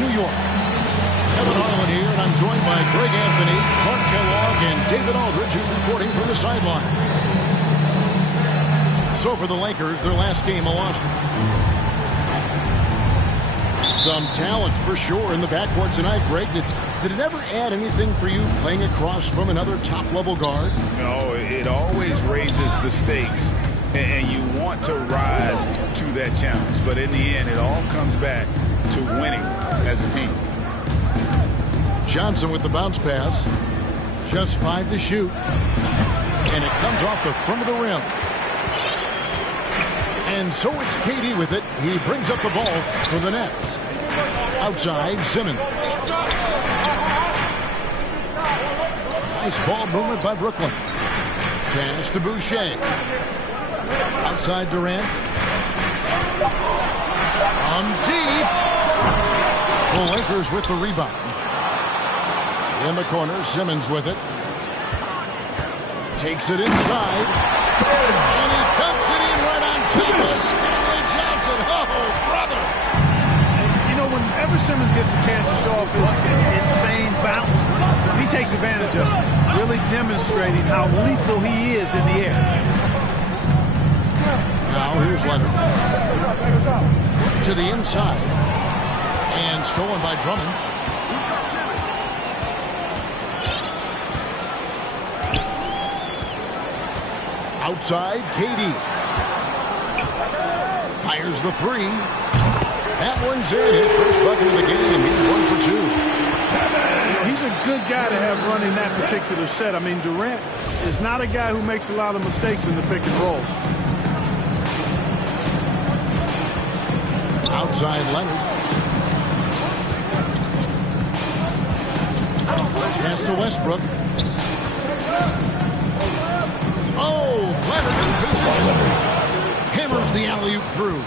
New York. Kevin Harlan here, and I'm joined by Greg Anthony, Clark Kellogg, and David Aldridge, who's reporting from the sidelines. So for the Lakers, their last game a loss. Some talent for sure in the backcourt tonight, Greg. Did it ever add anything for you playing across from another top-level guard? No, it always raises the stakes, and you want to rise to that challenge. But in the end, it all comes back to winning as a team. Johnson with the bounce pass. Just 5 to shoot. And it comes off the front of the rim. And so it's KD with it. He brings up the ball for the Nets. Outside, Simmons. Nice ball movement by Brooklyn. Pass to Boucher. Outside Durant. Deep. The Lakers with the rebound. In the corner, Simmons with it. Takes it inside. And he dumps it in right on top of Stanley Johnson. Oh, brother. You know, whenever Simmons gets a chance to show off his insane bounce, he takes advantage of it, really demonstrating how lethal he is in the air. Now here's Leonard. To the inside. And stolen by Drummond. Outside, KD. Fires the 3. That one's in. His first bucket of the game. He's 1 for 2. He's a good guy to have running that particular set. I mean, Durant is not a guy who makes a lot of mistakes in the pick and roll. Outside, Leonard. Pass to Westbrook. Oh, Leonard in position. Hammers the alley-oop through.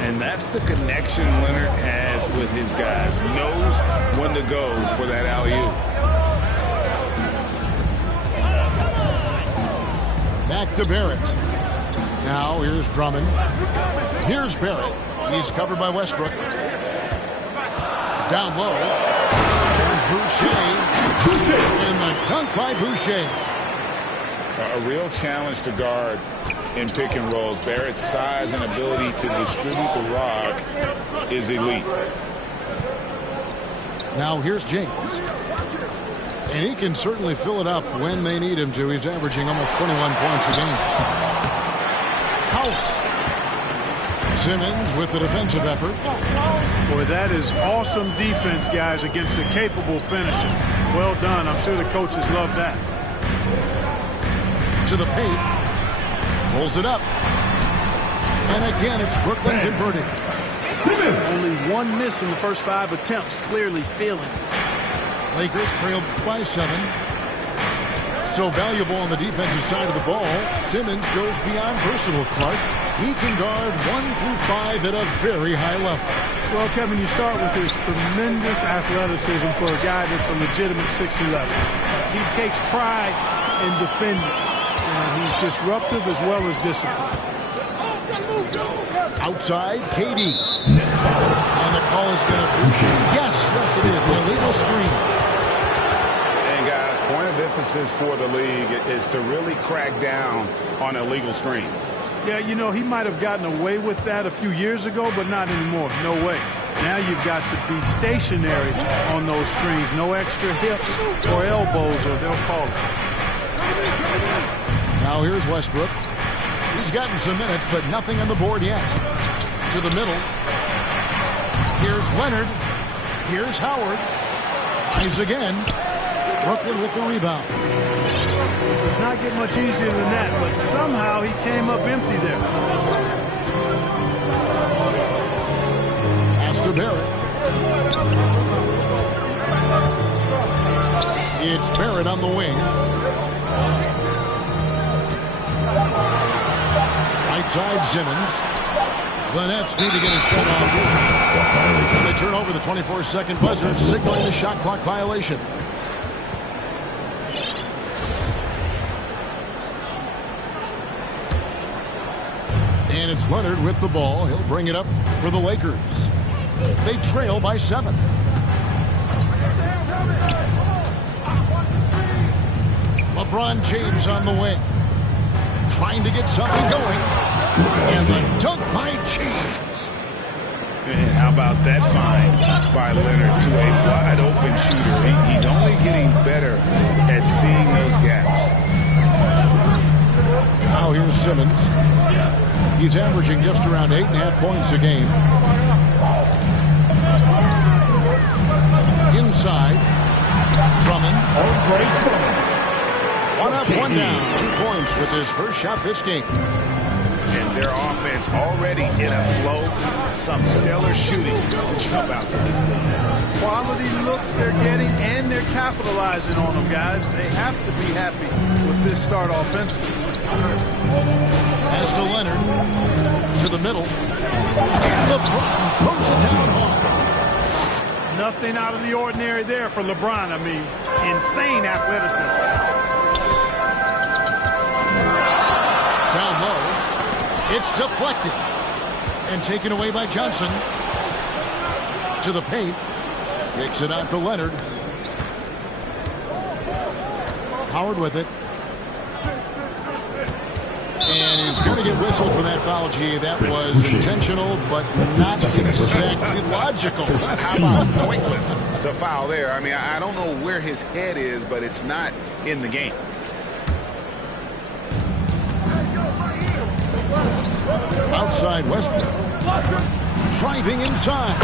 And that's the connection Leonard has with his guys. Knows when to go for that alley-oop. Back to Barrett. Now here's Drummond. Here's Barrett. He's covered by Westbrook. Down low. There's Boucher. And the dunk by Boucher. A real challenge to guard in pick and rolls. Barrett's size and ability to distribute the rock is elite. Now here's James. And he can certainly fill it up when they need him to. He's averaging almost 21 points a game. Howard. Simmons with the defensive effort. Boy, that is awesome defense, guys, against a capable finisher. Well done. I'm sure the coaches love that. To the paint. Pulls it up. And again, it's Brooklyn converting. Only 1 miss in the first 5 attempts. Clearly feeling it. Lakers trailed by 7. So valuable on the defensive side of the ball. Simmons goes beyond versatile, Clark. He can guard 1 through 5 at a very high level. Well, Kevin, you start with his tremendous athleticism for a guy that's a legitimate 6'11". He takes pride in defending. And he's disruptive as well as disciplined. Outside, KD. And the call is going to be. Yes, it is. An illegal screen. And guys, point of emphasis for the league is to really crack down on illegal screens. Yeah, you know, he might have gotten away with that a few years ago, but not anymore. No way. Now you've got to be stationary on those screens. No extra hips or elbows, or they'll call it. Now here's Westbrook. He's gotten some minutes, but nothing on the board yet. To the middle. Here's Leonard. Here's Howard. Tries again. Brooklyn with the rebound. It does not get much easier than that, but somehow he came up empty there. Pass to Barrett. It's Barrett on the wing. Right side, Simmons. The Nets need to get a shot off. And they turn over the 24-second buzzer, signaling the shot clock violation. And it's Leonard with the ball. He'll bring it up for the Lakers. They trail by 7. LeBron James on the wing, trying to get something going. And the dunk by James. And how about that find by Leonard to a wide-open shooter? He's only getting better at seeing those gaps. Now here's Simmons. He's averaging just around 8.5 points a game. Inside, Drummond. One up, one down. 2 points with his first shot this game. And their offense already in a flow. Some stellar shooting to jump out to this league. Quality looks they're getting, and they're capitalizing on them, guys. They have to be happy with this start offensively. As to Leonard, to the middle. And LeBron throws it down hard. Nothing out of the ordinary there for LeBron. I mean, insane athleticism. Down low. It's deflected. And taken away by Johnson. To the paint. Kicks it out to Leonard. Howard with it. And he's going to get whistled for that foul, G. That was intentional, but not exactly logical. How about pointless to foul there? I mean, I don't know where his head is, but it's not in the game. Outside Westbrook. Driving inside.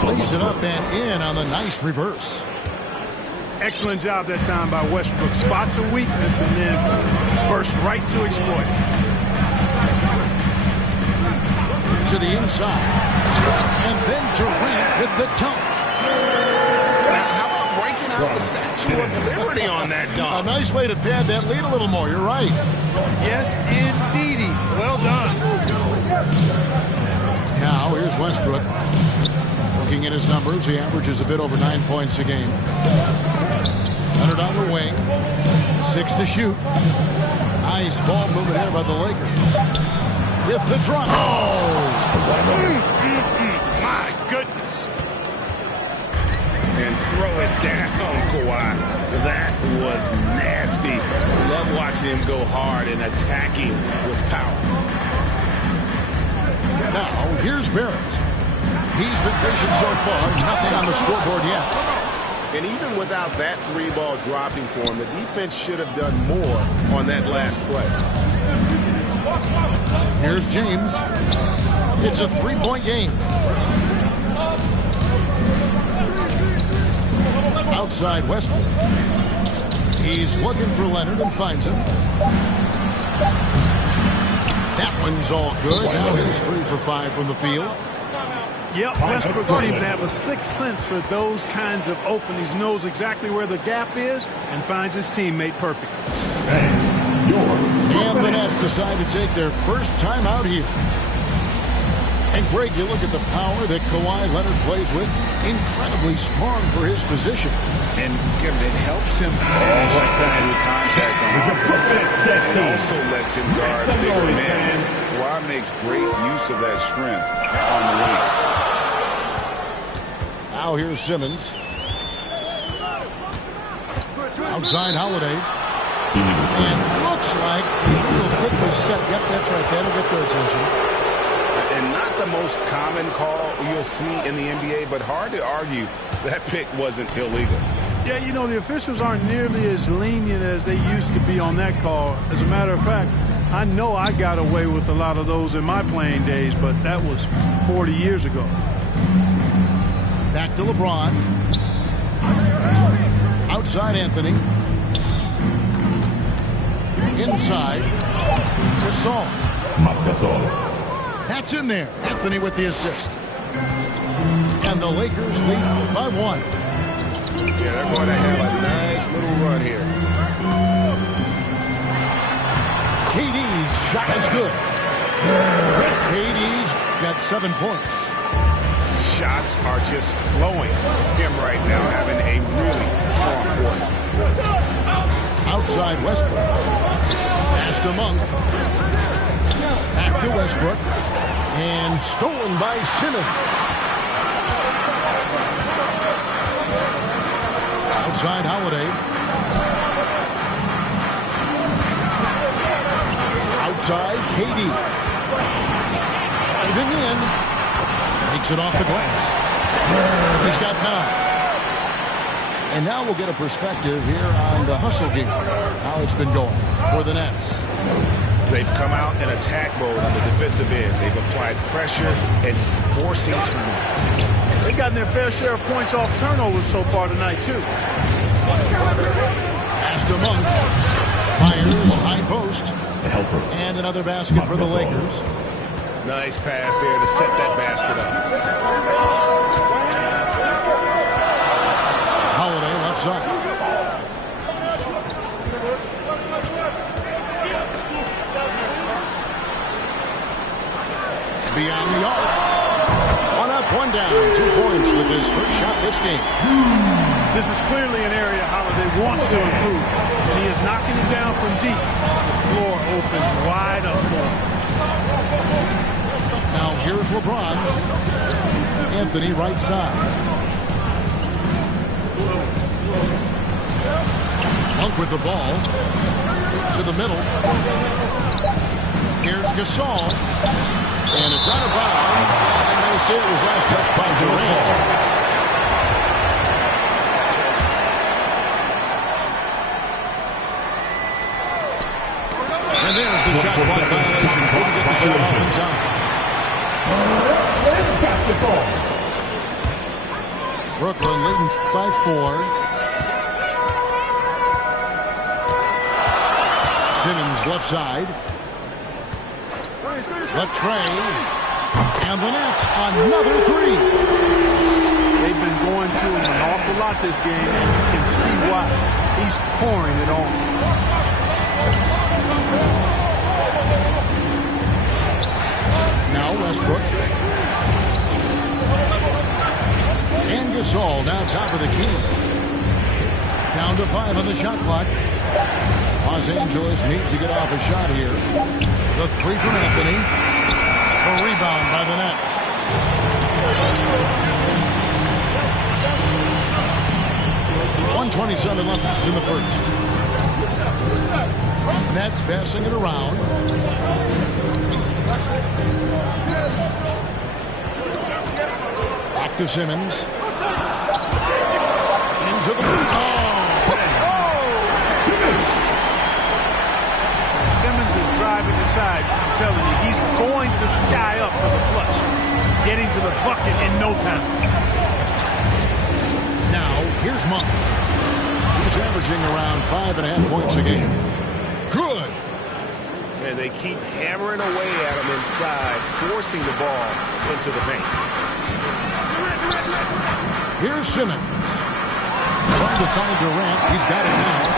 Plays it up and in on the nice reverse. Excellent job that time by Westbrook. Spots a weakness and then burst right to exploit. To the inside. And then Durant with the dunk. Now, how about breaking out the Statue of Liberty on that dunk? A nice way to pad that lead a little more. You're right. Yes, indeedy. Well done. Now, here's Westbrook. Looking at his numbers, he averages a bit over 9 points a game. Leonard on the wing. 6 to shoot. Nice ball movement here by the Lakers. With the drop. Oh! My goodness. And throw it down, Kawhi. That was nasty. Love watching him go hard and attacking with power. Now, here's Barrett. He's been patient so far. Nothing on the scoreboard yet. And even without that 3-ball dropping for him, the defense should have done more on that last play. Here's James. It's a 3-point game. Outside Westbrook. He's looking for Leonard and finds him. That one's all good. Now he's 3 for 5 from the field. Yep, Westbrook seems to have a sixth sense for those kinds of openings. Knows exactly where the gap is and finds his teammate perfectly. And the Nets decide to take their first time out here. And Greg, you look at the power that Kawhi Leonard plays with. Incredibly strong for his position. And it helps him finish with contact on offense. And it also lets him guard bigger men. Kawhi makes great use of that strength on the wing. Now here's Simmons. Outside Holiday. And looks like the illegal pick was set. Yep, that's right. That'll get their attention. And not the most common call you'll see in the NBA, but hard to argue that pick wasn't illegal. Yeah, you know, the officials aren't nearly as lenient as they used to be on that call. As a matter of fact, I know I got away with a lot of those in my playing days, but that was 40 years ago. Back to LeBron. Outside Anthony. Inside. Gasol. That's in there. Anthony with the assist. And the Lakers lead by 1. Yeah, they're going to have a nice little run here. KD's shot is good. KD's got 7 points. Shots are just flowing from him right now, having a really strong quarter. Outside Westbrook. Pass to Monk. Back to Westbrook. And stolen by Simmons. Outside Holiday. Outside KD. Driving in. Makes it off the glass. He's got 9. And now we'll get a perspective here on the hustle game. How it's been going for the Nets. They've come out in attack mode on the defensive end. They've applied pressure and forcing turnover. They've gotten their fair share of points off turnovers so far tonight, too. Pass to Monk. Fires, high post. And another basket for the Lakers. Nice pass there to set that basket up. Holiday left side. Beyond the arc. One up, one down. 2 points with his first shot this game. This is clearly an area Holiday wants to improve, and he is knocking it down from deep. The floor opens wide up for him. Now here's LeBron. Anthony right side. Monk with the ball. To the middle. Here's Gasol. And it's out of bounds. And they say it was last touched by Durant. And there's the shot clock violation. Couldn't get the shot off in time. Basketball. Brooklyn leading by 4. Simmons left side. Latrey. And the Nets another 3. They've been going to him an awful lot this game, and you can see why. He's pouring it on. Now Westbrook. And Gasol now top of the key. Down to 5 on the shot clock. Los Angeles needs to get off a shot here. The 3 from Anthony. A rebound by the Nets. .127 left in the first. Nets passing it around. Back to Simmons. Into the... Simmons is driving inside. I'm telling you, he's going to sky up for the flush. Getting to the bucket in no time. Now, here's Monk. He's averaging around 5.5 points a game. Good. And they keep hammering away at him inside, forcing the ball into the paint. Here's Simmons. Trying to find Durant. He's got it now.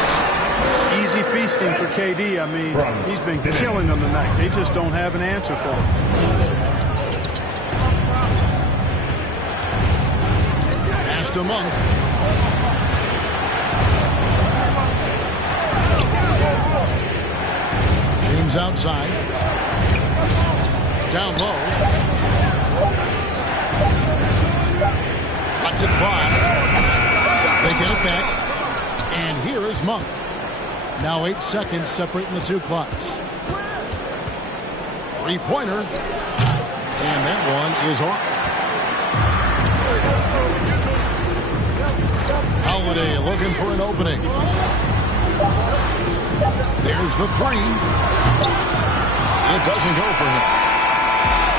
Easy feasting for KD. I mean, he's been killing them tonight. They just don't have an answer for him. Pass to Monk. James outside. Down low. Lets it fly. They get it back. And here is Monk. Now 8 seconds separating the 2 clocks. 3-pointer. And that one is off. Holiday looking for an opening. There's the 3. It doesn't go for him.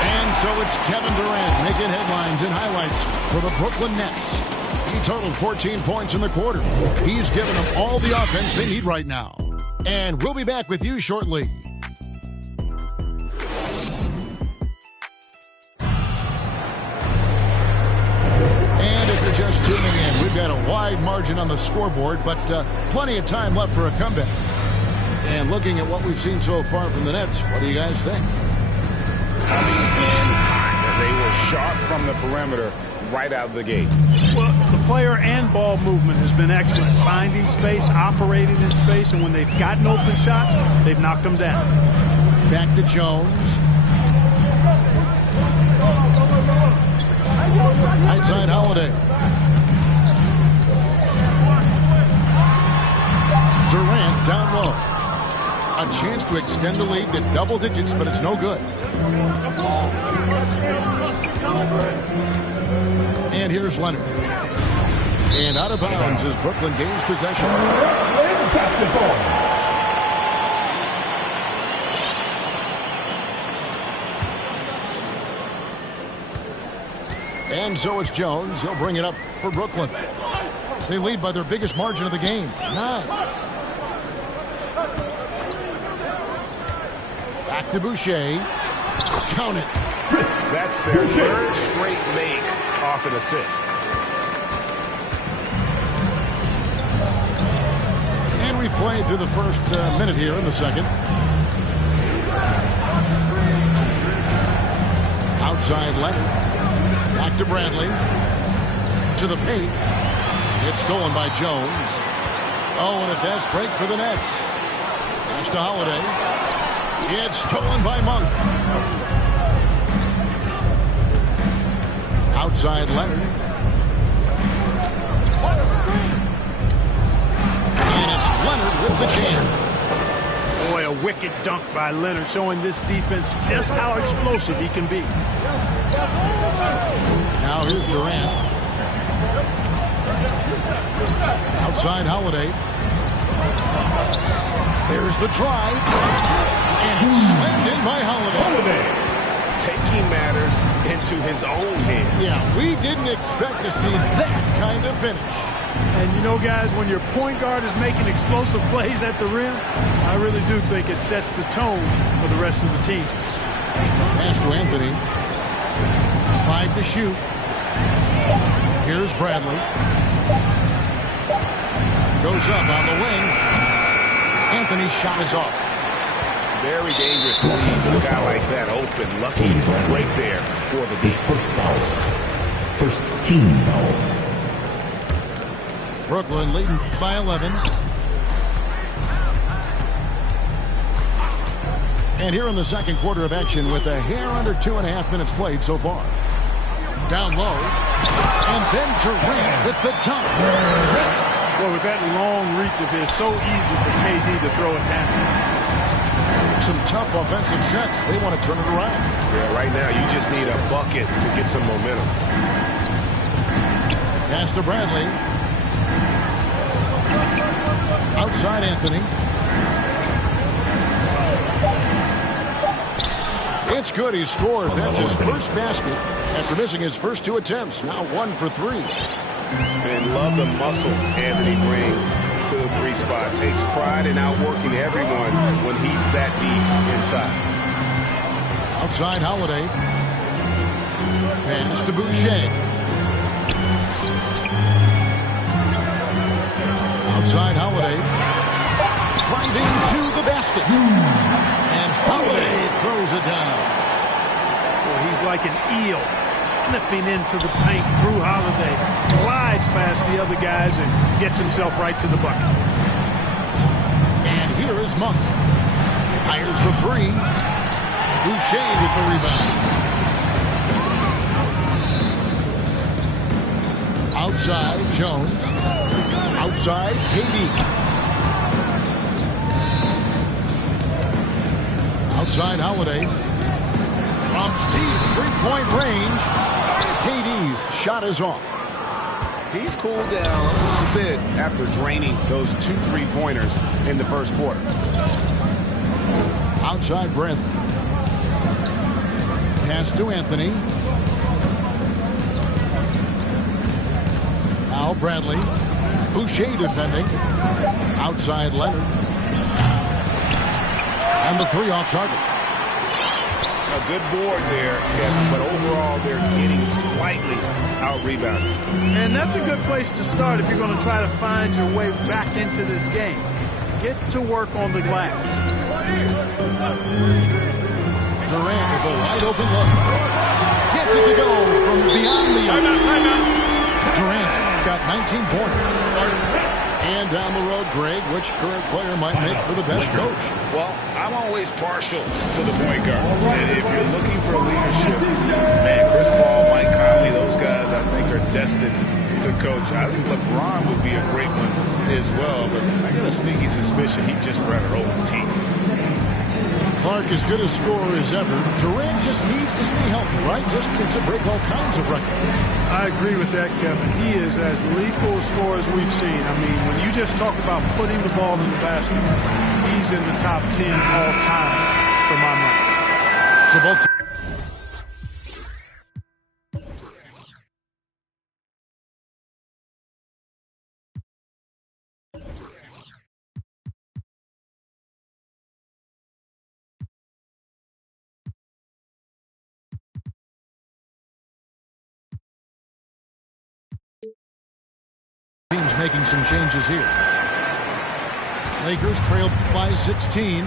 And so it's Kevin Durant making headlines and highlights for the Brooklyn Nets. He totaled 14 points in the quarter. He's given them all the offense they need right now. And we'll be back with you shortly. And if you're just tuning in, we've got a wide margin on the scoreboard, but plenty of time left for a comeback. And looking at what we've seen so far from the Nets, what do you guys think? They were sharp from the perimeter right out of the gate. Well, the player and ball movement has been excellent. Finding space, operating in space, and when they've gotten open shots, they've knocked them down. Back to Jones. Right side Holiday. Durant down low. A chance to extend the lead to double digits, but it's no good. And here's Leonard. And out of bounds as Brooklyn gains possession. Basketball. And so it's Jones. He'll bring it up for Brooklyn. They lead by their biggest margin of the game, 9. Back to Boucher. Count it. That's their third straight make off an assist. And we played through the first minute here in the second. Outside Leonard. Back to Bradley. To the paint. It's stolen by Jones. Oh, and a fast break for the Nets. Pass to Holiday. It's stolen by Monk. Outside Leonard. And it's Leonard with the jam. Boy, a wicked dunk by Leonard, showing this defense just how explosive he can be. Now here's Durant. Outside Holiday. There's the drive. And it's slammed in by Holiday. Taking matters into his own hands. Yeah, we didn't expect to see that kind of finish. And you know, guys, when your point guard is making explosive plays at the rim, I really do think it sets the tone for the rest of the team. Pass to Anthony. 5 to shoot. Here's Bradley. Goes up on the wing. Anthony's shot is off. Very dangerous to leave with a guy like that open. Lucky right there for the His first foul. First team foul. Brooklyn leading by 11. And here in the second quarter of action with a hair under 2.5 minutes played so far. Down low. And then Durant with the dunk. Well, with that long reach of his, so easy for KD to throw it down. Some tough offensive sets. They want to turn it around. Yeah, right now you just need a bucket to get some momentum. Pass to Bradley. Outside Anthony. It's good. He scores. That's his first basket after missing his first 2 attempts. Now 1 for 3. And love the muscle Anthony brings to the 3 spot. Takes pride in outworking everyone when he's that deep inside. Outside Holiday. Pass to Boucher. Outside Holiday. Driving to the basket. And Holiday throws it down. Well, he's like an eel slipping into the paint. Drew Holiday glides past the other guys and gets himself right to the bucket. And here is Monk. Fires the 3. Boucher with the rebound. Outside Jones. Outside KD. Outside Holiday. From deep 3-point range. KD's shot is off. He's cooled down a bit after draining those 2 3-pointers in the first quarter. Outside Bradley. Pass to Anthony. Now Bradley. Boucher defending. Outside Leonard. And the 3 off target. A good board there, yes, but overall they're getting slightly out-rebounded. And that's a good place to start if you're going to try to find your way back into this game. Get to work on the glass. Durant with a wide open look. Gets it to go from beyond the arc. Durant's got 19 points. And down the road, Greg, which current player might make for the best coach? Well, I'm always partial to the point guard. And if you're looking for leadership, man, Chris Paul, Mike Conley, those guys I think are destined to coach. I think LeBron would be a great one as well, but I got a sneaky suspicion he'd just rather hold the team. Clark as good a scorer as ever. Durant just needs to stay healthy, right? Just to break all kinds of records. I agree with that, Kevin. He is as lethal a scorer as we've seen. I mean, when you just talk about putting the ball in the basket, he's in the top 10 all time for my money. So both teams making some changes here. Lakers trailed by 16.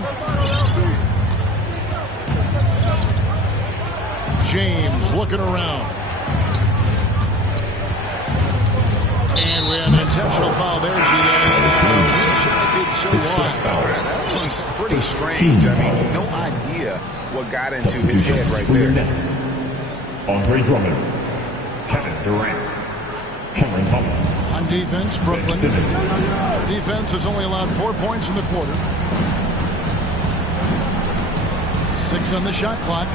James looking around. And we have an intentional foul there, That was pretty strange. I mean, no idea what got into his head right there. Andre Drummond, Kevin Durant, Cameron Thomas. On defense, Brooklyn. The defense has only allowed 4 points in the quarter. 6 on the shot clock.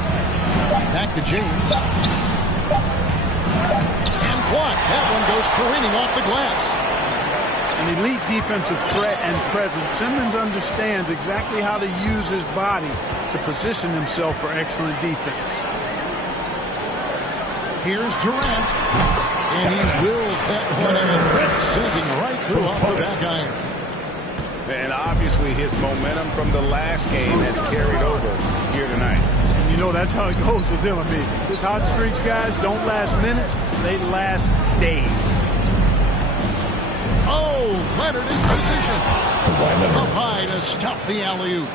Back to James. And blocked. That one goes careening off the glass. An elite defensive threat and presence. Simmons understands exactly how to use his body to position himself for excellent defense. Here's Durant. And he wills that one in, sinking right through off the back iron. And obviously his momentum from the last game has carried over here tonight. And you know that's how it goes with him. I mean, his hot streaks, guys, don't last minutes. They last days. Oh, Leonard in position. Up high to stuff the alley-oop.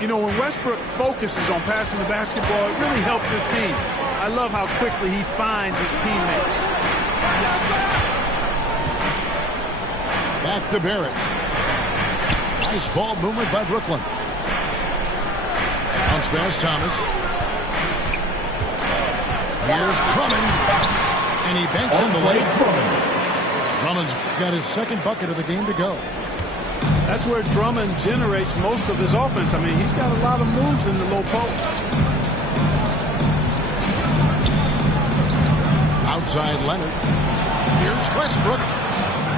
You know, when Westbrook focuses on passing the basketball, it really helps his team. I love how quickly he finds his teammates. Back to Barrett. Nice ball movement by Brooklyn. Bounce pass Thomas. Here's Drummond. And he banks in the lane. Drummond's got his second bucket of the game to go. That's where Drummond generates most of his offense. I mean, he's got a lot of moves in the low post. Outside Leonard. Here's Westbrook.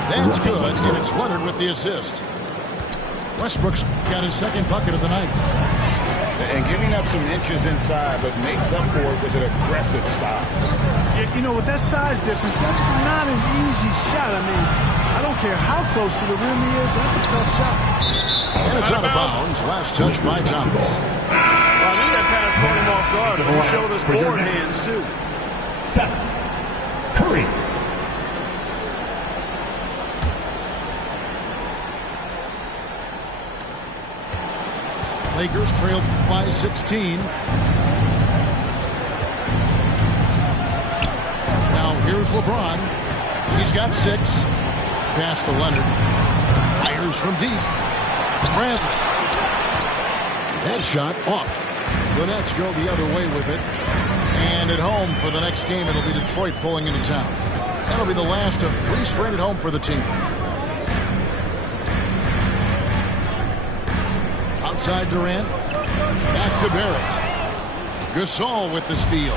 That's good, and it's Leonard with the assist. Westbrook's got his second bucket of the night. And giving up some inches inside, but makes up for it with an aggressive stop. You know, with that size difference, that's not an easy shot. I mean, I don't care how close to the rim he is. That's a tough shot. And it's out of bounds. Last touch by Thomas. I think that pass caught him off guard. He showed us board hands, too. Seth Curry. Lakers trailed by 16. Now here's LeBron. He's got 6. Pass to Leonard. Fires from deep. Bradley. That shot off. The Nets go the other way with it. And at home for the next game, it'll be Detroit pulling into town. That'll be the last of 3 straight at home for the team. Outside Durant. Back to Barrett. Gasol with the steal.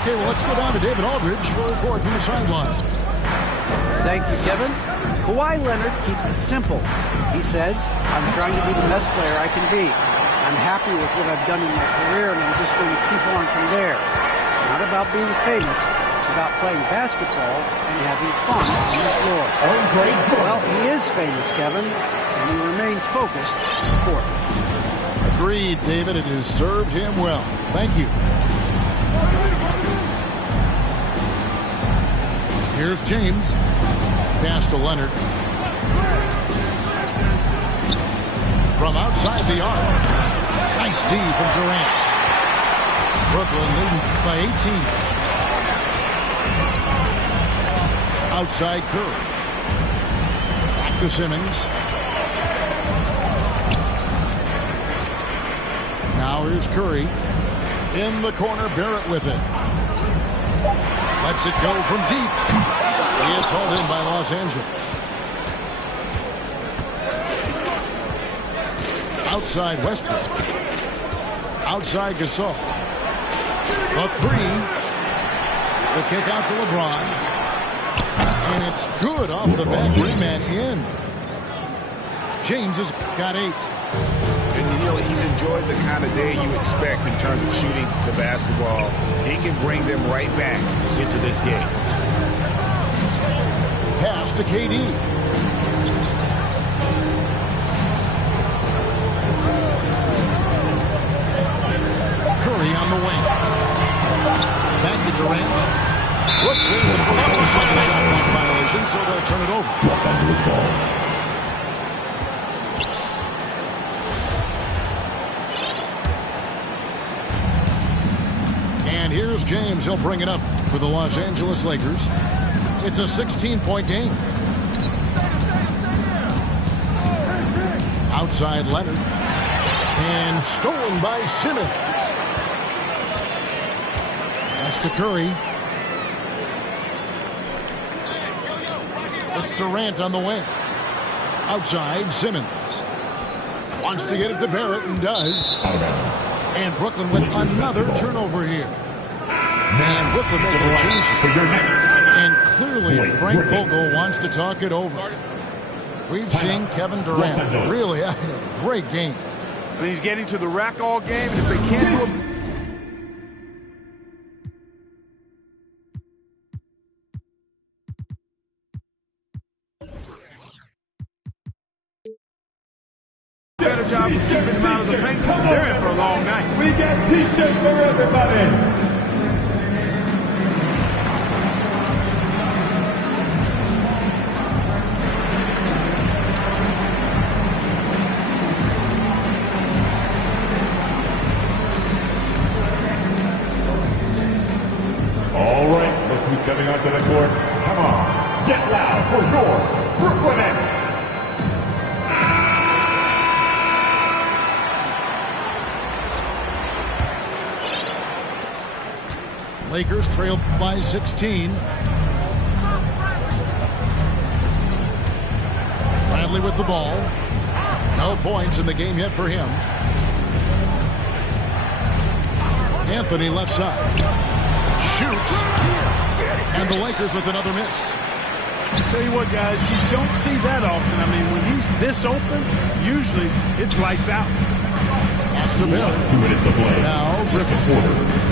Okay, well, let's go down to David Aldridge for a report from the sideline. Thank you, Kevin. Kawhi Leonard keeps it simple. He says, I'm trying to be the best player I can be. I'm happy with what I've done in my career, and I'm just going to keep on from there. It's not about being famous. It's about playing basketball and having fun on the floor. Well, he is famous, Kevin, and he remains focused on the court. Agreed, David. It has served him well. Thank you. Here's James. Pass to Leonard. From outside the arc. Nice D from Durant. Brooklyn leading by 18. Outside Curry. Back to Simmons. Now here's Curry. In the corner, Barrett with it. Led Lets it go from deep. It's hauled in by Los Angeles. Outside Westbrook. Outside Gasol. A three. The kick out to LeBron. And it's good off the back rim and in. James has got 8. And you know, he's enjoyed the kind of day you expect in terms of shooting the basketball. He can bring them right back into this game. Pass to KD. Curry on the wing. Back to Durant. Whoops, there's the 24-second shot clock violation, so they'll turn it over. Los Angeles ball. And here's James. He'll bring it up for the Los Angeles Lakers. It's a 16-point game. Outside Leonard. And stolen by Simmons. That's to Curry. It's Durant on the wing. Outside, Simmons. Wants to get it to Barrett and does. And Brooklyn with another turnover here. And Brooklyn making a change. And clearly Frank Vogel wants to talk it over. We've seen Kevin Durant really having a great game. I mean, he's getting to the rack all game. If they can't do it. Better job of keeping him out of the paint. They're in for a long night. We got t-shirts for everybody. All right, look who's coming onto the court. Come on, get loud for your Brooklyn Nets. Lakers trail by 16. Bradley with the ball. No points in the game yet for him. Anthony left side. Shoots. And the Lakers with another miss. Tell you what, guys, you don't see that often. I mean, when he's this open, usually it's lights out. Pass to Bill. 2 minutes to play. Now Griffin.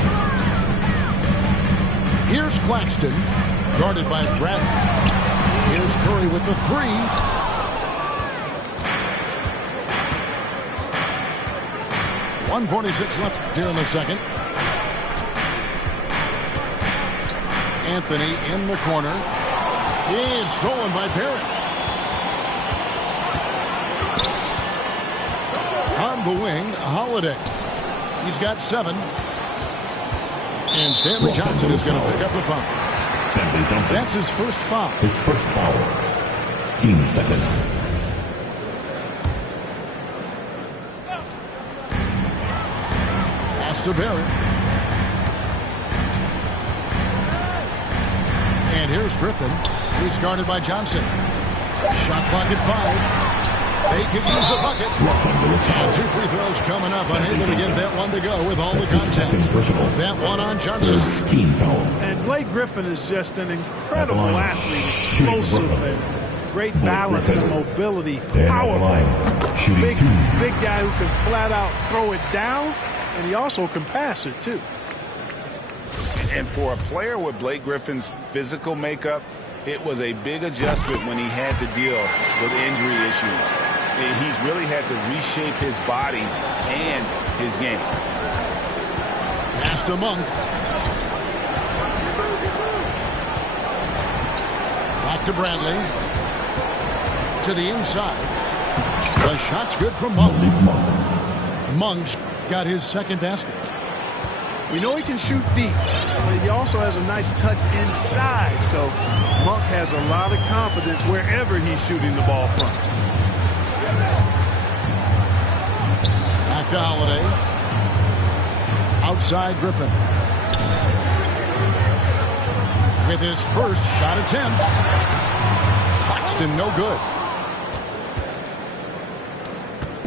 Here's Claxton, guarded by Bradley. Here's Curry with the three. .146 left here in the second. Anthony in the corner. It's stolen by Barrett. On the wing, Holiday. He's got 7. And Stanley Johnson is going to pick up the foul. Stanley Johnson. That's his first foul. His first foul. Team second. Pass to Barrett. And here's Griffin. He's guarded by Johnson. Shot clock at 5. They could use a bucket. And 2 free throws coming up. Unable to get that one to go with all the contact. That one on Johnson. Team foul. And Blake Griffin is just an incredible athlete. Explosive and great balance and mobility. Powerful. Big guy who can flat out throw it down. And he also can pass it, too. And for a player with Blake Griffin's physical makeup, it was a big adjustment when he had to deal with injury issues. He's really had to reshape his body and his game. Pass to Monk. Back to Bradley. To the inside. The shot's good from Monk. Monk's got his second basket. We know he can shoot deep, but he also has a nice touch inside. So Monk has a lot of confidence wherever he's shooting the ball from. Back to Holiday. Outside Griffin. with his first shot attempt. Claxton, no good.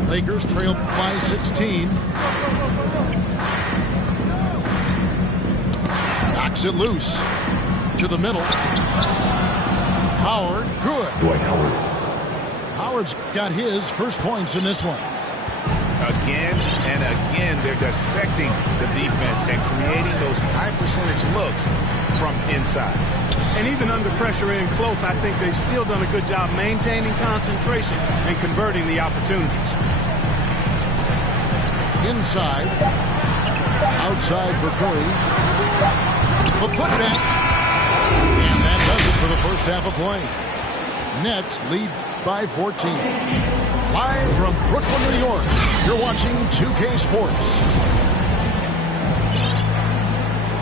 Lakers trail by 16. Knocks it loose to the middle. Howard, good. Dwight Howard. Howard's got his first points in this one. Again and again, they're dissecting the defense and creating those high percentage looks from inside. And even under pressure in close, I think they've still done a good job maintaining concentration and converting the opportunities. Inside. Outside for Curry. The putback. And that does it for the first half of play. Nets lead by 14. Live from Brooklyn, New York, you're watching 2K Sports.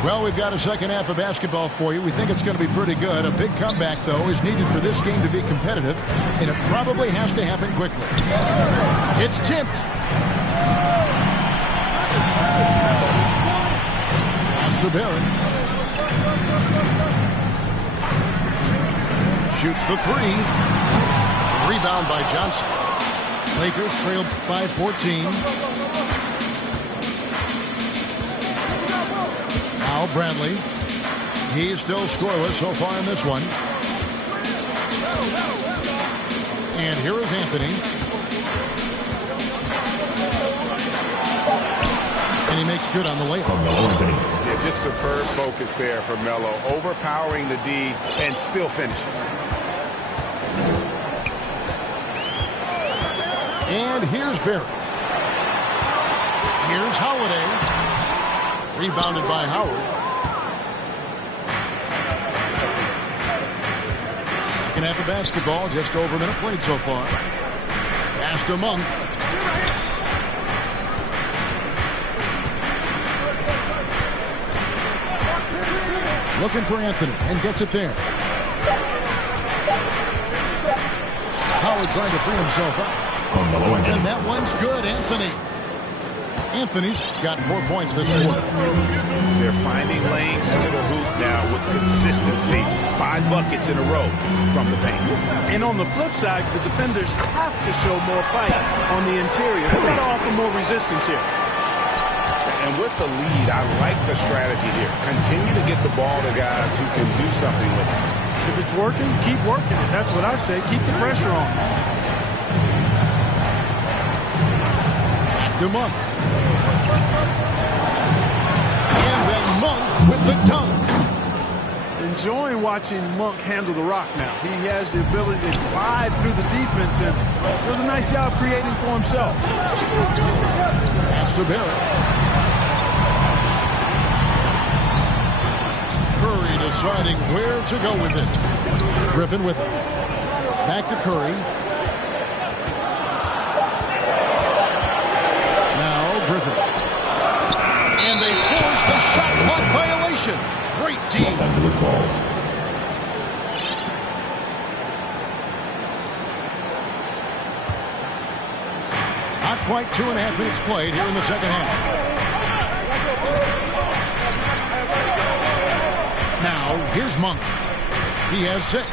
Well, we've got a second half of basketball for you. We think it's going to be pretty good. A big comeback, though, is needed for this game to be competitive, and it probably has to happen quickly. It's tipped. Pass to Barrett. Shoots the three. Rebound by Johnson. Lakers trail by 14. Now Bradley. He's still scoreless so far in this one. And here is Anthony. And he makes good on the layup. Yeah, just superb focus there for Melo. Overpowering the D and still finishes. And here's Barrett. Here's Holiday. Rebounded by Howard. Second half of basketball, just over a minute played so far. Pass to Monk. Looking for Anthony and gets it there. Howard trying to free himself up. And that one's good, Anthony. Anthony's got 4 points this quarter. They're finding lanes to the hoop now with consistency. 5 buckets in a row from the paint. And on the flip side, the defenders have to show more fight on the interior. They've got to offer more resistance here. And with the lead, I like the strategy here. Continue to get the ball to guys who can do something with it. If it's working, keep working it. That's what I say. Keep the pressure on. To Monk. And then Monk with the dunk. Enjoying watching Monk handle the rock now. He has the ability to glide through the defense and does a nice job creating for himself. Pass to Barrett. Curry deciding where to go with it. Griffin with it. Back to Curry. Griffin. And they force the shot clock violation. Great team. Not quite 2.5 minutes played here in the second half. Now, here's Monk. He has 6.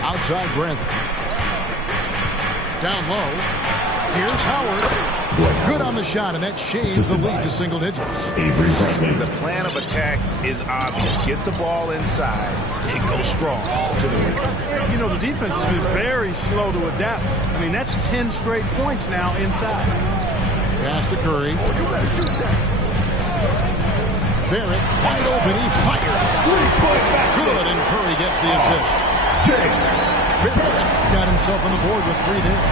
Outside Bradley. Down low. Here's Howard. Good on the shot, and that shaves the lead to single digits. The plan of attack is obvious. Get the ball inside and go strong to the rim. You know, the defense has been very slow to adapt. I mean, that's 10 straight points now inside. Pass to Curry. Barrett, wide open, he fired. Good, and Curry gets the assist. Barrett's got himself on the board with 3 there.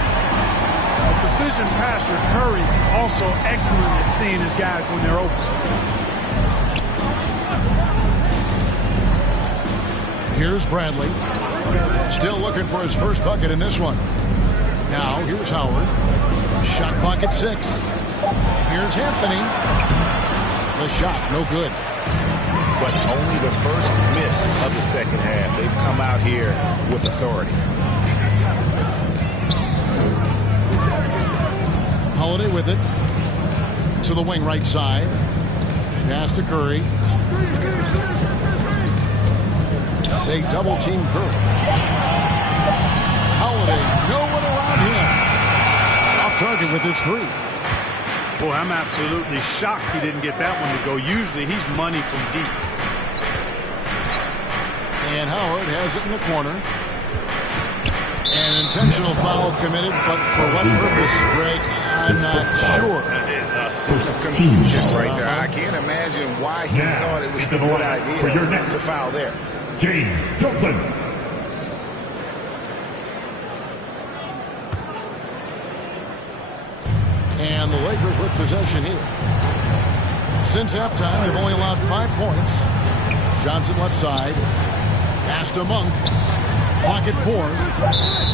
Precision passer Curry also excellent at seeing his guys when they're open. Here's Bradley. Still looking for his first bucket in this one. Now here's Howard. Shot clock at 6. Here's Anthony. The shot, no good. But only the first miss of the second half. They've come out here with authority. Holiday with it to the wing right side. Pass to Curry. They double-team Curry. Holiday, no one around him. Off target with his three. Boy, I'm absolutely shocked he didn't get that one to go. Usually he's money from deep. And Howard has it in the corner. An intentional foul committed, but for what purpose, Greg, I'm not sure. A sense of confusion right there. I can't imagine why he thought it was a good idea to foul there. James Johnson. And the Lakers with possession here. Since halftime, they've only allowed 5 points. Johnson left side. Pass to Monk. Pocket 4.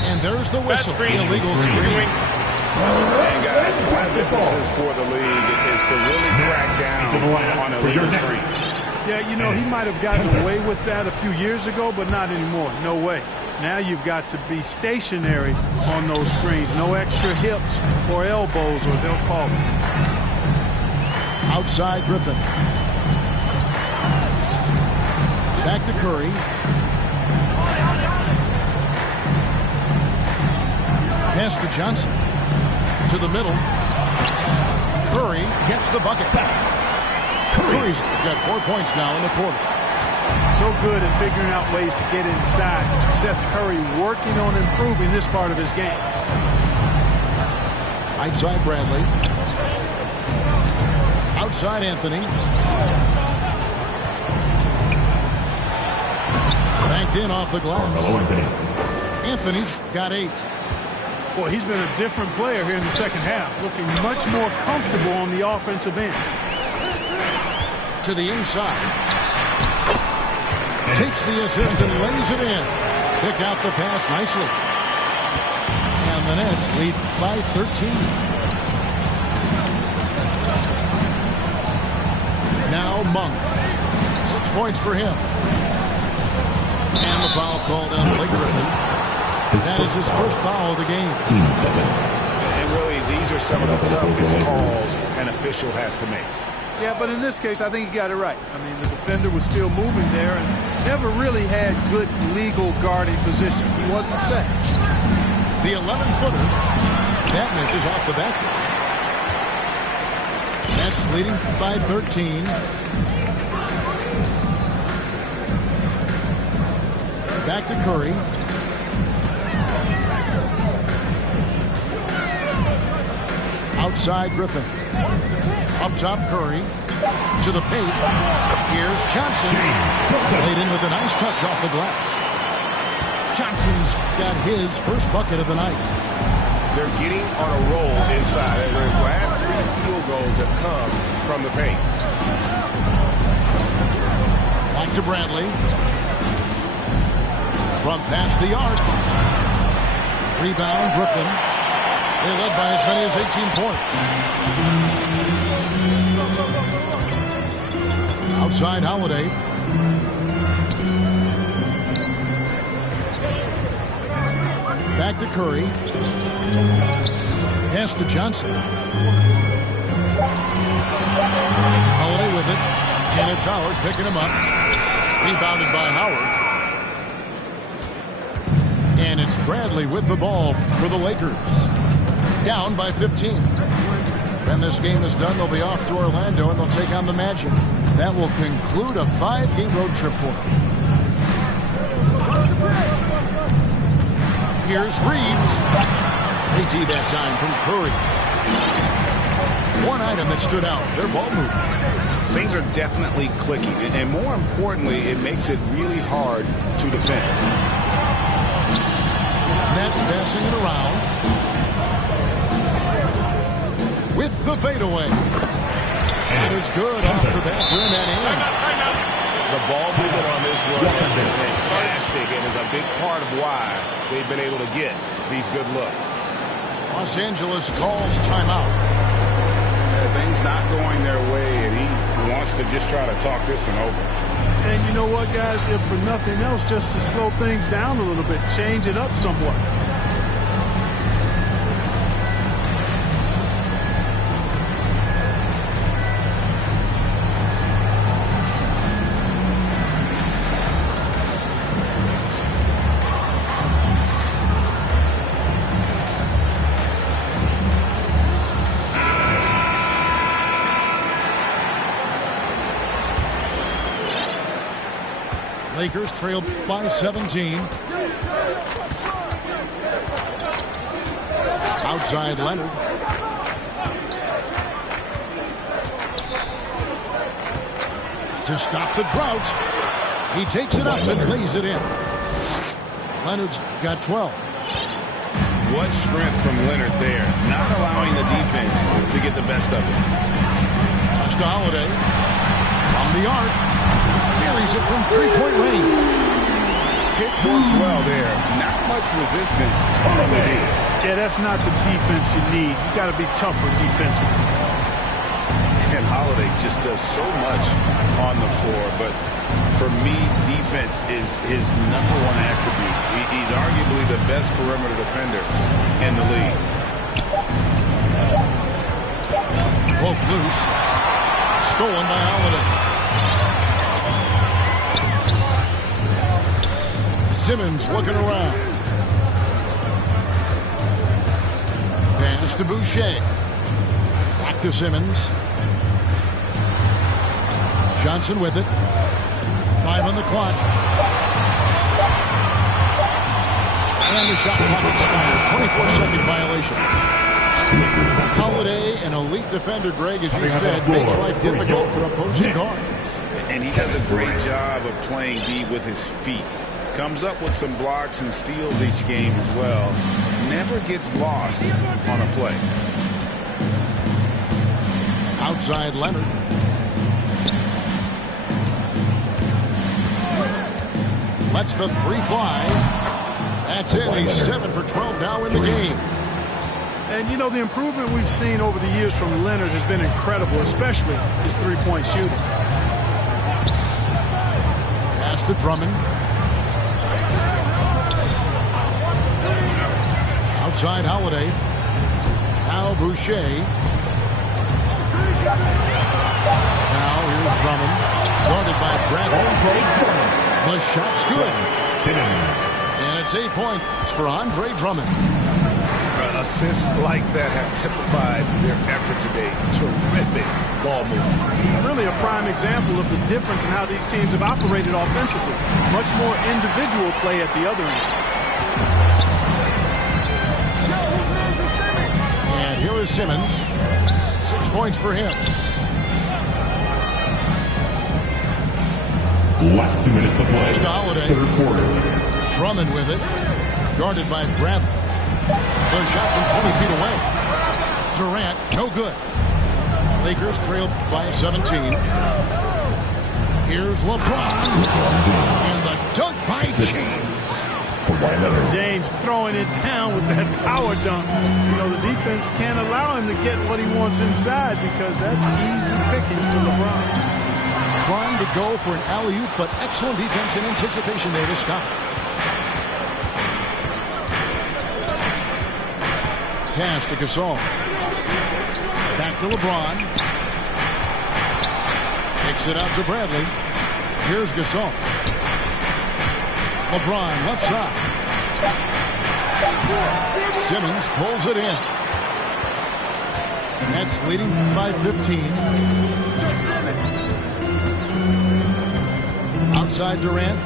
And there's the whistle. The illegal screen. And guys, one of the emphasis for the league is to really crack down on illegal screens. Yeah, you know, he might have gotten away with that a few years ago, but not anymore. No way. Now you've got to be stationary on those screens. No extra hips or elbows, or they'll call it. Outside Griffin. Back to Curry. Pass to Johnson. To the middle. Curry gets the bucket. Curry's got 4 points now in the quarter. So good at figuring out ways to get inside. Seth Curry working on improving this part of his game. Outside Bradley. Outside Anthony. Banked in off the glass. Anthony's got 8. Boy, he's been a different player here in the second half, looking much more comfortable on the offensive end. To the inside. Takes the assist and lays it in. Picked out the pass nicely. And the Nets lead by 13. Now Monk. 6 points for him. And the foul called on Blake Griffin. That is his first foul of the game. And really, these are some of the toughest calls an official has to make. Yeah, but in this case, I think he got it right. I mean, the defender was still moving there and never really had good legal guarding position. He wasn't set. The 11-footer. That misses off the back. That's leading by 13. Back to Curry. Outside Griffin. Up top Curry. To the paint. Here's Johnson. Laid in with a nice touch off the glass. Johnson's got his first bucket of the night. They're getting on a roll inside. Their last 3 field goals have come from the paint. Back to Bradley. From past the arc. Rebound Brooklyn. They led by as many as 18 points. Outside Holiday. Back to Curry. Pass to Johnson. Holiday with it. And it's Howard picking him up. Rebounded by Howard. And it's Bradley with the ball for the Lakers. Down by 15. When this game is done, they'll be off to Orlando and they'll take on the Magic. That will conclude a 5-game road trip for them. Here's Reeves. AT that time from Curry. One item that stood out, their ball movement. Things are definitely clicking, and more importantly, it makes it really hard to defend. Nets passing it around. With the fadeaway. Shot is good off the back rim and in. The ball movement on this run has been fantastic and is a big part of why they've been able to get these good looks. Los Angeles calls timeout. Things not going their way, and he wants to just try to talk this one over. And you know what, guys? If for nothing else, just to slow things down a little bit, change it up somewhat. Lakers trail by 17. Outside Leonard. To stop the drought. He takes it up and lays it in. Leonard's got 12. What strength from Leonard there, not allowing the defense to get the best of him. Pass to Holiday. From the arc. Buries it from three-point range. Pick works well there. Not much resistance from the D. Yeah, that's not the defense you need. You got to be tougher defensively. And Holiday just does so much on the floor, but for me, defense is his #1 attribute. He's arguably the best perimeter defender in the league. Broke loose. Stolen by Holiday. Simmons looking around. Pass to Boucher. Back to Simmons. Johnson with it. 5 on the clock. And the shot clock expires. 24-second violation. Holiday, an elite defender, Greg, as you said, makes life difficult for opposing guards. And he does a great job of playing D with his feet. Comes up with some blocks and steals each game as well. Never gets lost on a play. Outside Leonard. Lets the three fly. That's it. He's 7 for 12 now in the game. And, you know, the improvement we've seen over the years from Leonard has been incredible, especially his three-point shooting. Pass to Drummond. Outside Holiday. Now Boucher. Now here's Drummond. Guarded by Bradley. The shot's good. And it's 8 points for Andre Drummond. Assists like that have typified their effort today. Terrific ball movement. Really a prime example of the difference in how these teams have operated offensively. Much more individual play at the other end. And here is Simmons. 6 points for him. Last 2 minutes to play. To Holiday. Third quarter. Drummond with it. Guarded by Bradley. The shot from 20 feet away. Durant, no good. Lakers trailed by 17. Here's LeBron. And the dunk by James. James throwing it down with that power dunk. You know, the defense can't allow him to get what he wants inside because that's easy pickings for LeBron. Trying to go for an alley-oop, but excellent defense and anticipation there to stop it. Pass to Gasol. Back to LeBron. Takes it out to Bradley. Here's Gasol. LeBron left side. Simmons pulls it in. Nets leading by 15. Outside Durant.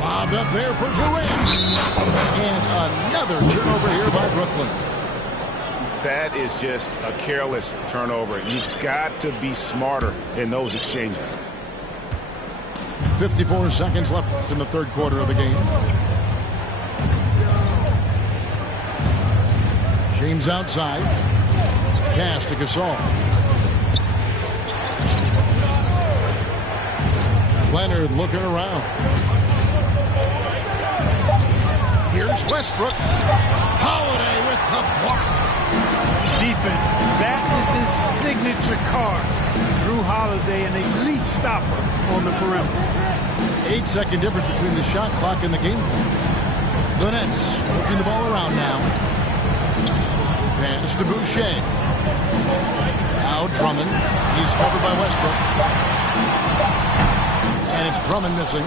Lobbed up there for Durant. And another turnover here by Brooklyn. That is just a careless turnover. You've got to be smarter in those exchanges. 54 seconds left in the third quarter of the game. James outside. Pass to Gasol. Leonard looking around. Here's Westbrook. Holiday with the block. Defense, that is his signature card. Drew Holiday, an elite stopper on the perimeter. 8-second difference between the shot clock and the game clock. The Nets working the ball around now. Pass to Boucher. Now Drummond. He's covered by Westbrook. And it's Drummond missing.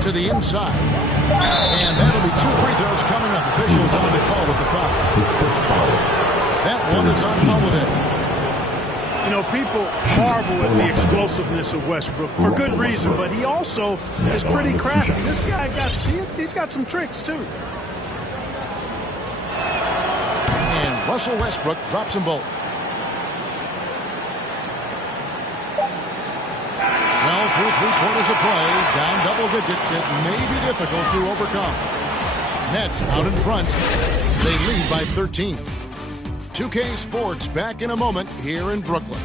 To the inside. And that'll be 2 free throws coming up. Officials on the call with the foul. His first foul. That one is on Holiday. You You know, people marvel at the explosiveness of Westbrook for good reason, but he also is pretty crafty. This guy he's got some tricks too. And Russell Westbrook drops them both. Well, through 3 quarters of play, down double digits, it may be difficult to overcome. Nets out in front. They lead by 13. 2K Sports back in a moment here in Brooklyn.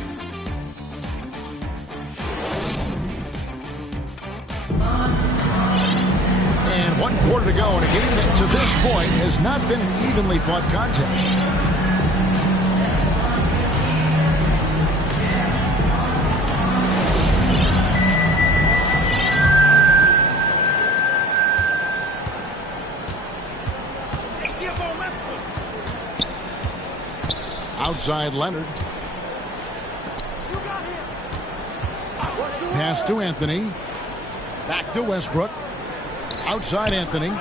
And 1 quarter to go in a game that to this point has not been an evenly fought contest. Outside Leonard. Pass to Anthony. Back to Westbrook. Outside Anthony.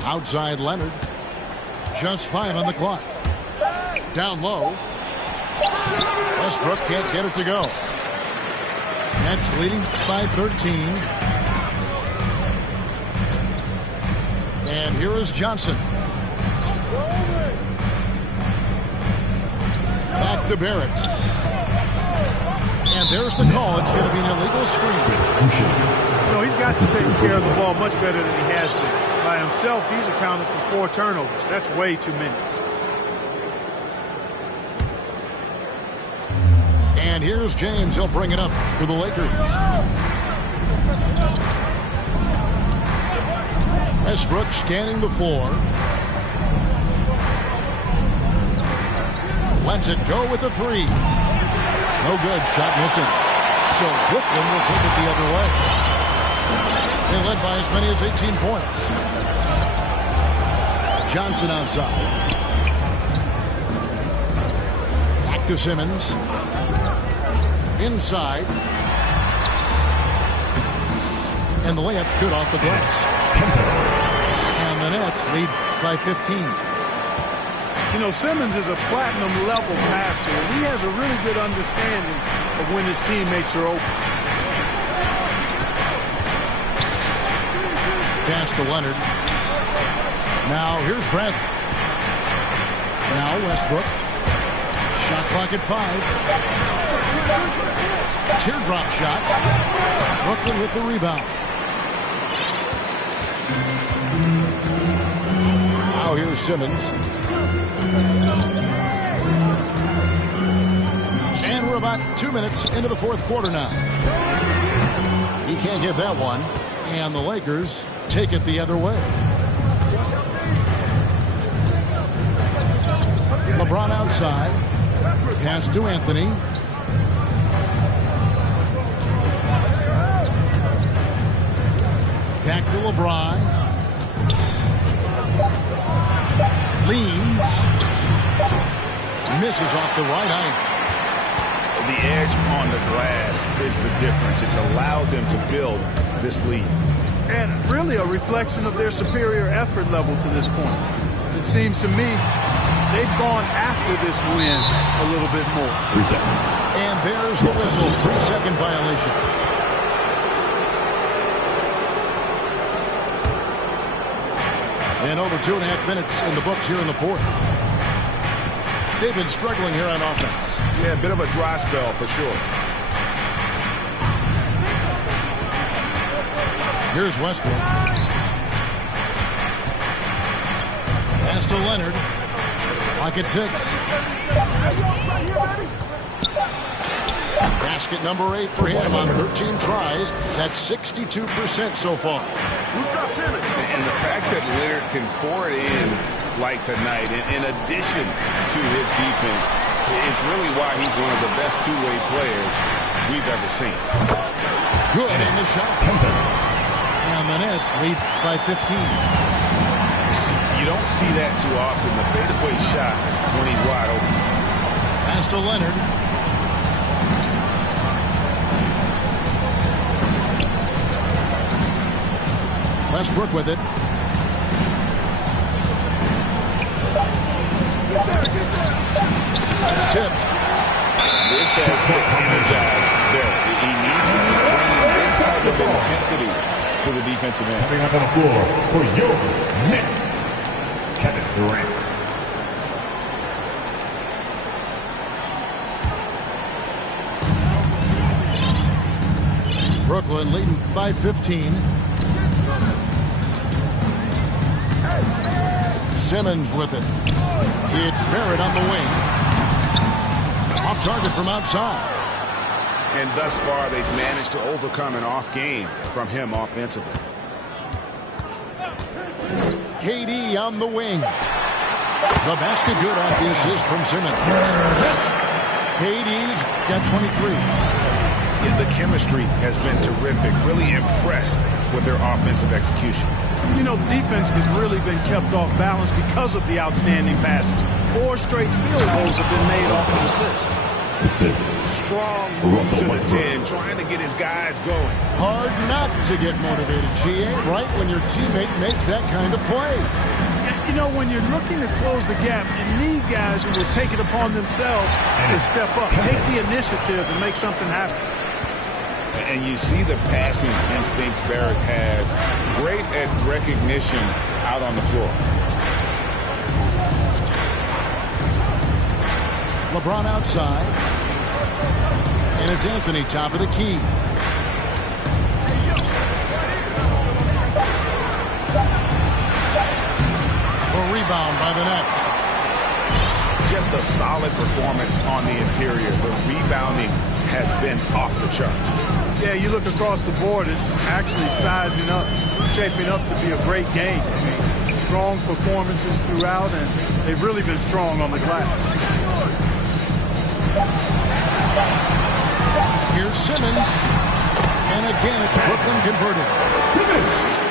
Outside Leonard. Just 5 on the clock. Down low. Westbrook can't get it to go. Nets leading by 13. And here is Johnson. Back to Barrett. And there's the call. It's going to be an illegal screen. You know, he's got to take care of the ball much better than he has been. By himself, he's accounted for 4 turnovers. That's way too many. And here's James. He'll bring it up for the Lakers. Westbrook scanning the floor. Lets it go with a 3. No good. Shot missing. So Brooklyn will take it the other way. They led by as many as 18 points. Johnson outside. Back to Simmons. Inside. And the layup's good off the glass. And the Nets lead by 15. You know, Simmons is a platinum-level passer, and he has a really good understanding of when his teammates are open. Pass to Leonard. Now, here's Bradley. Now, Westbrook. Shot clock at 5. Teardrop shot. Brooklyn with the rebound. Now, here's Simmons. And we're about 2 minutes into the 4th quarter now. He can't get that one. And the Lakers take it the other way. LeBron outside. Pass to Anthony. Back to LeBron. Leans. Misses off the right iron. The edge on the glass is the difference. It's allowed them to build this lead. And really a reflection of their superior effort level to this point. It seems to me they've gone after this win a little bit more. 3 seconds. And there's the whistle. 3-second violation. And over 2.5 minutes in the books here in the 4th. They've been struggling here on offense. Yeah, a bit of a dry spell for sure. Here's Westbrook. Pass to Leonard. Clock at 6. Basket number 8 for him on 13 tries. That's 62% so far. And the fact that Leonard can pour it in like tonight, in addition to his defense, is really why he's one of the best two-way players we've ever seen. Good on the shot. And the Nets lead by 15. You don't see that too often, the fadeaway shot when he's wide open. Pass to Leonard. Westbrook with it. It's tipped. This has to energize Barrett. He needs to keep bringing this type of intensity to the defensive end. Coming up on the floor for your Knicks, Kevin Durant. Brooklyn leading by 15. Simmons with it. It's Barrett on the wing. Off target from outside. And thus far, they've managed to overcome an off game from him offensively. KD on the wing. The basket good off the assist from Simmons. KD's got 23. Yeah, the chemistry has been terrific. Really impressed with their offensive execution. You know, the defense has really been kept off balance because of the outstanding passes. 4 straight field goals have been made off of assists. Strong move to the 10, trying to get his guys going. Hard not to get motivated, GA, right when your teammate makes that kind of play. You know, when you're looking to close the gap, you need guys who will take it upon themselves to step up, take the initiative, and make something happen. And you see the passing instincts Barrett has. Great at recognition out on the floor. LeBron outside. And it's Anthony top of the key. A rebound by the Nets. Just a solid performance on the interior. The rebounding has been off the charts. Yeah, you look across the board, it's actually sizing up, shaping up to be a great game. I mean, strong performances throughout, and they've really been strong on the glass. Here's Simmons. And again, it's Brooklyn converted.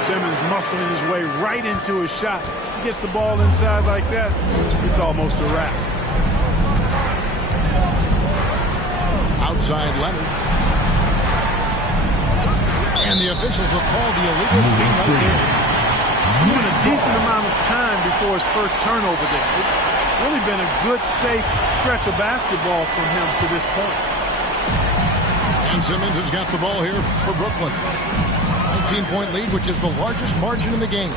Simmons muscling his way right into his shot. He gets the ball inside like that, it's almost a wrap. Outside Leonard. And the officials will call the illegal screen right there. Given a decent amount of time before his first turnover there. It's really been a good, safe stretch of basketball from him to this point. And Simmons has got the ball here for Brooklyn. 19-point lead, which is the largest margin in the game.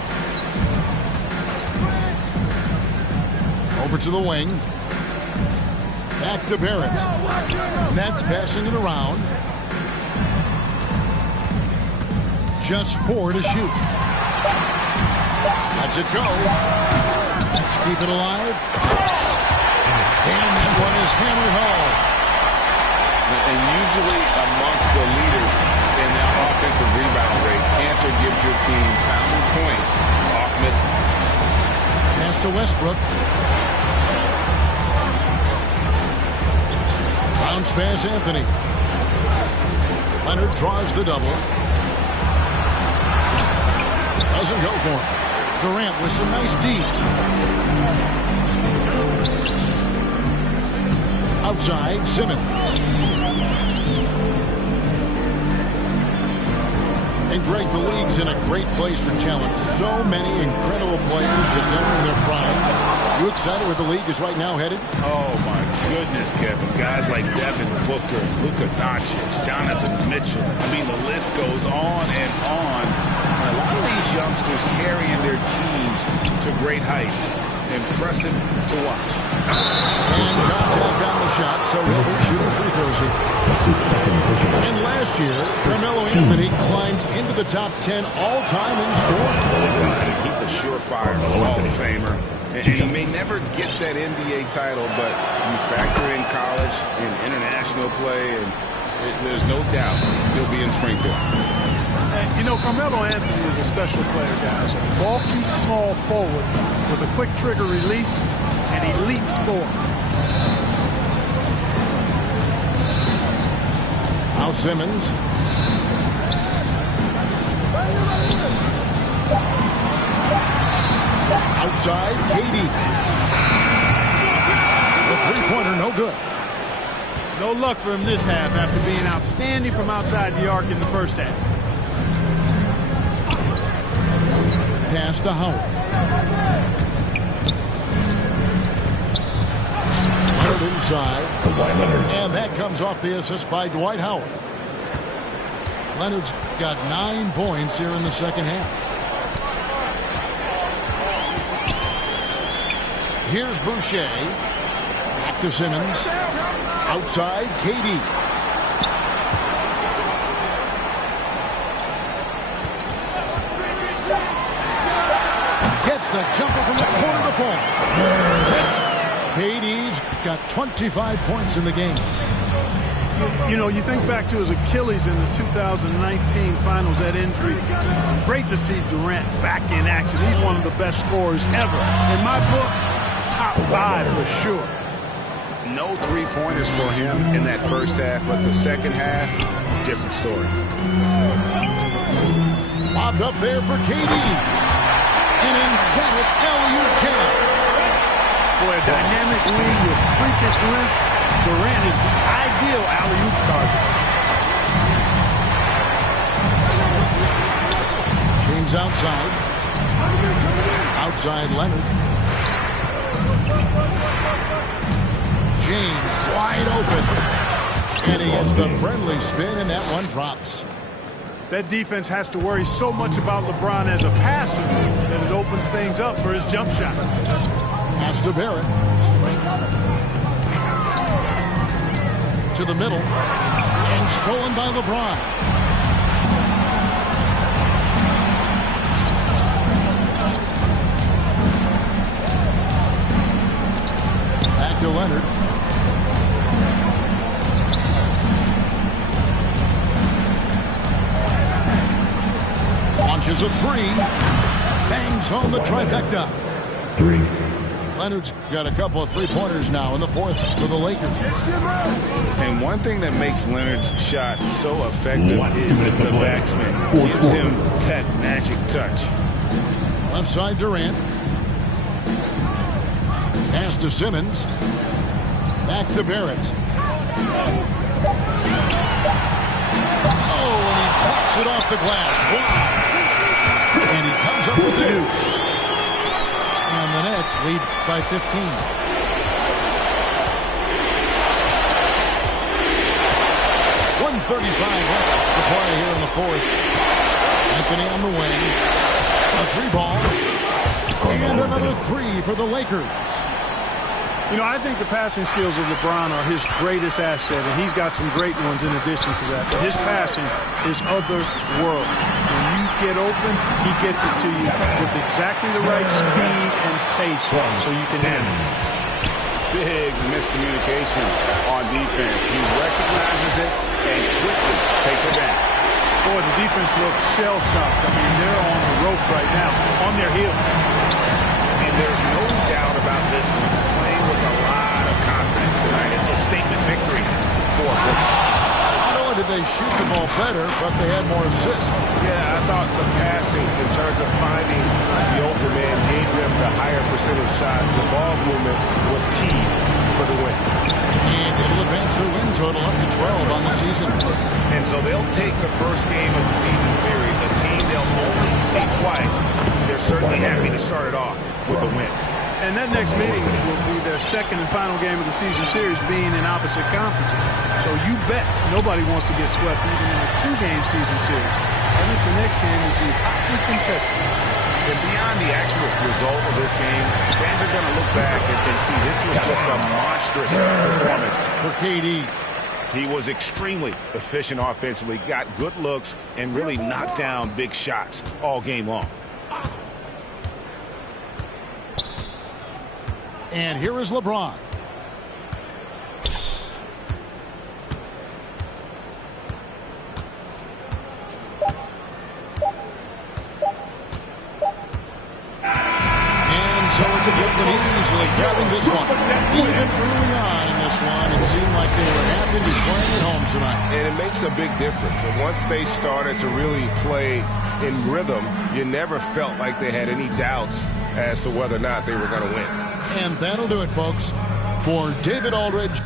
Over to the wing. Back to Barrett. Nets passing it around. Just 4 to shoot. Let's it go. Let's keep it alive. And that one is hammered home. And usually amongst the leaders in that offensive rebound rate, Cantor gives your team pounding points off misses. Pass to Westbrook. Bounce pass Anthony. Leonard draws the double. Doesn't go for it. Durant with some nice D. Outside, Simmons. And Greg, the league's in a great place for challenge. So many incredible players just entering their primes. You excited where the league is right now headed? Oh, my goodness, Kevin. Guys like Devin Booker, Luka Doncic, Donovan Mitchell. I mean, the list goes on and on. A lot of these youngsters carrying their teams to great heights. Impressive to watch. And contact on the shot, so he'll be shooting free throws here. That's his second official. And last year, Carmelo Anthony climbed into the top 10 all-time in scoring. He's a surefire Hall of Famer. And he may never get that NBA title, but you factor in college and international play, and there's no doubt he'll be in Springfield. And, you know, Carmelo Anthony is a special player, guys. A bulky, small forward with a quick trigger release and elite score. Now Simmons. Outside, KD. The three-pointer, no good. No luck for him this half after being outstanding from outside the arc in the first half. Pass to Howard. Leonard inside. Kawhi Leonard. And that comes off the assist by Dwight Howard. Leonard's got 9 points here in the second half. Here's Boucher. Back to Simmons. Outside, KD. Gets the jumper from the corner to fall. KD's got 25 points in the game. You know, you think back to his Achilles in the 2019 finals, that injury. Great to see Durant back in action. He's one of the best scorers ever. In my book, top 5 for sure. No three-pointers for him in that first half, but the second half, different story. Lobbed up there for KD. An emphatic alley-oop jam. Boy, a dynamic league with freakish length. Durant is the ideal alley-oop target. James outside. Outside Leonard. James wide open. And he gets the friendly spin, and that one drops. That defense has to worry so much about LeBron as a passer that it opens things up for his jump shot. Pass to Barrett. To the middle. And stolen by LeBron. Back to Leonard. Launches a three. Bangs home the trifecta. 3. Leonard's got a couple of three-pointers now in the fourth for the Lakers. And one thing that makes Leonard's shot so effective is that the backspin gives him that magic touch. Left side Durant. Pass to Simmons. Back to Barrett. Oh, and he knocks it off the glass. Wow. And he comes up with the deuce. And the Nets lead by 15. 1:35 left to play here in the fourth. Anthony on the wing. A 3-ball. And another 3 for the Lakers. You know, I think the passing skills of LeBron are his greatest asset, and he's got some great ones in addition to that. But his passing is otherworldly. When you get open, he gets it to you with exactly the right speed and pace so you can handle it. Big miscommunication on defense. He recognizes it and quickly takes it back. Boy, the defense looks shell-shocked. I mean, they're on the ropes right now, on their heels. And there's no doubt about this one. Playing with a lot of confidence tonight. It's a statement victory for them. Not only did they shoot the ball better, but they had more assists. Yeah, I thought the passing in terms of finding the open man gave them the higher percentage shots. The ball movement was key for the win. And it'll advance their win total up to 12 on the season. And so they'll take the first game of the season series, a team they'll only see twice. They're certainly happy to start it off with a win. And that next meeting will be their second and final game of the season series, being in opposite conferences. So you bet nobody wants to get swept even in a 2-game season series. I think the next game will be hotly contested. And beyond the actual result of this game, fans are going to look back and see this was just a monstrous performance For KD. He was extremely efficient offensively, got good looks, and really knocked down big shots all game long. And here is LeBron. And so it's Brooklyn easily grabbing this one. Even early on in this one, it seemed like they were happy to be playing at home tonight. And it makes a big difference. And once they started to really play in rhythm, you never felt like they had any doubts as to whether or not they were going to win. And that'll do it, folks. For David Aldridge.